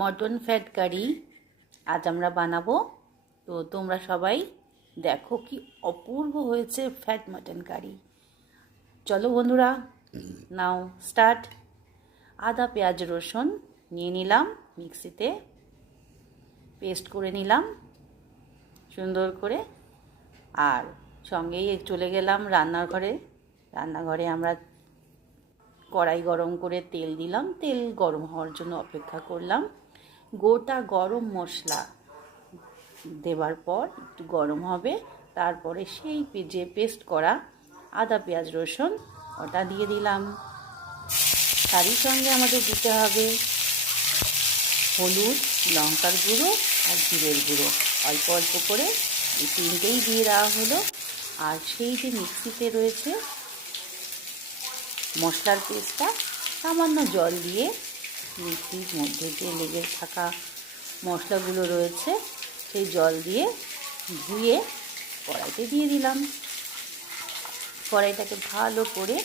Mutton fat কারি আজ আমরা বানাবো। তো তোমরা সবাই দেখো কি অপূর্ব হয়েছে ফ্যাট মটন কারি। চলো বন্ধুরা, নাও স্টার্ট। আদা পেঁয়াজ রসুন নিয়ে নিলাম, মিক্সিতে পেস্ট করে নিলাম সুন্দর করে। আর সঙ্গেই চলে গেলাম রান্নাঘরে আমরা কড়াই গরম করে তেল দিলাম, তেল গরম হওয়ার জন্য অপেক্ষা করলাম। গোটা গরম মশলা দেওয়ার পর একটু গরম হবে, তারপরে সেই যে পেস্ট করা আদা পেঁয়াজ রসুন ওটা দিয়ে দিলাম। তারই সঙ্গে আমাদের দিতে হবে হলুদ, লঙ্কার গুঁড়ো আর জিরের গুঁড়ো, অল্প অল্প করে এই তিনটেই দিয়ে দেওয়া হলো। আর সেই যে মিক্সিতে রয়েছে মশলার পেস্টটা, সামান্য জল দিয়ে মিক্সির মধ্যে যে লেগে থাকা মশলাগুলো রয়েছে সেই জল দিয়ে ধুয়ে কড়াইতে দিয়ে দিলাম। কড়াইটাকে ভালো করে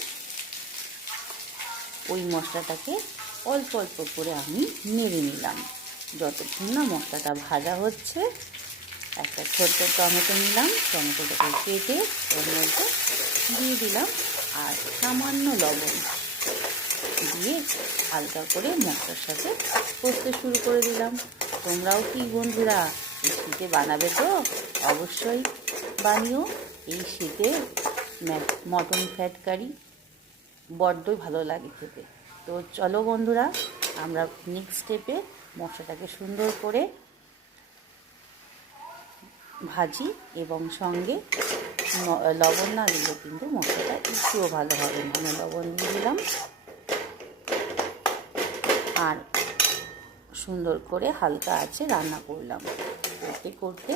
ওই মশলাটাকে অল্প অল্প করে আমি নেড়ে নিলাম যতক্ষণ না মশলাটা ভাজা হচ্ছে। একটা ছোট্ট টমেটো নিলাম, টমেটোটাকে কেটে ওর মধ্যে দিয়ে দিলাম আর সামান্য লবণ দিয়ে হালকা করে মশলার সাথে কষতে শুরু করে দিলাম। তোমরাও কি বন্ধুরা এই শীতে বানাবে? তো অবশ্যই বানিও। এই শীতে মটন ফ্যাট কারি বড্ডই ভালো লাগে খেতে। তো চলো বন্ধুরা, আমরা নেক্সট স্টেপে মশলাটাকে সুন্দর করে ভাজি এবং সঙ্গে লবণ না দিলে কিন্তু মশলাটা একটুও ভালো হবে না। আমি লবণ দিয়ে দিলাম আর সুন্দর করে হালকা আঁচে রান্না করলাম। করতে করতে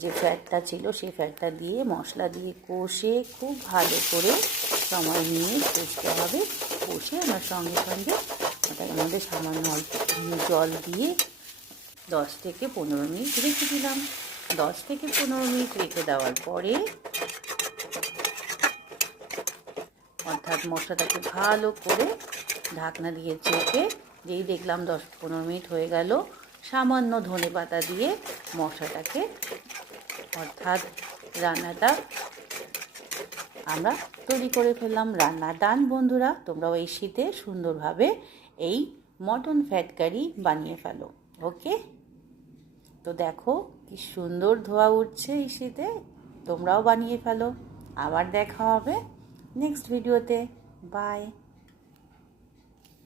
যে ফ্যাটটা ছিল সেই ফ্যাটটা দিয়ে মশলা দিয়ে কষে খুব ভালো করে সময় নিয়ে কষতে হবে। কষে আমরা সঙ্গে সঙ্গে ওটার মধ্যে সামান্য অল্প জল দিয়ে 10 থেকে 15 মিনিট রেখে দিলাম। 10 থেকে 15 মিনিট রেখে দেওয়ার পরে অর্থাৎ মশলাটাকে ভালো করে ঢাকনা দিয়ে চেপে যেই দেখলাম 10-15 মিনিট হয়ে গেল, সামান্য ধনেপাতা দিয়ে মশলাটাকে অর্থাৎ রান্নাটা আমরা তৈরি করে ফেললাম। রান্না ডান বন্ধুরা, তোমরাও এই শীতে সুন্দরভাবে এই মটন ফ্যাট কারি বানিয়ে ফেলো। ওকে, তো দেখো কি সুন্দর ধোয়া উঠছে এই শীতে, তোমরাও বানিয়ে ফেলো। আবার দেখা হবে নেক্সট ভিডিওতে। বাই।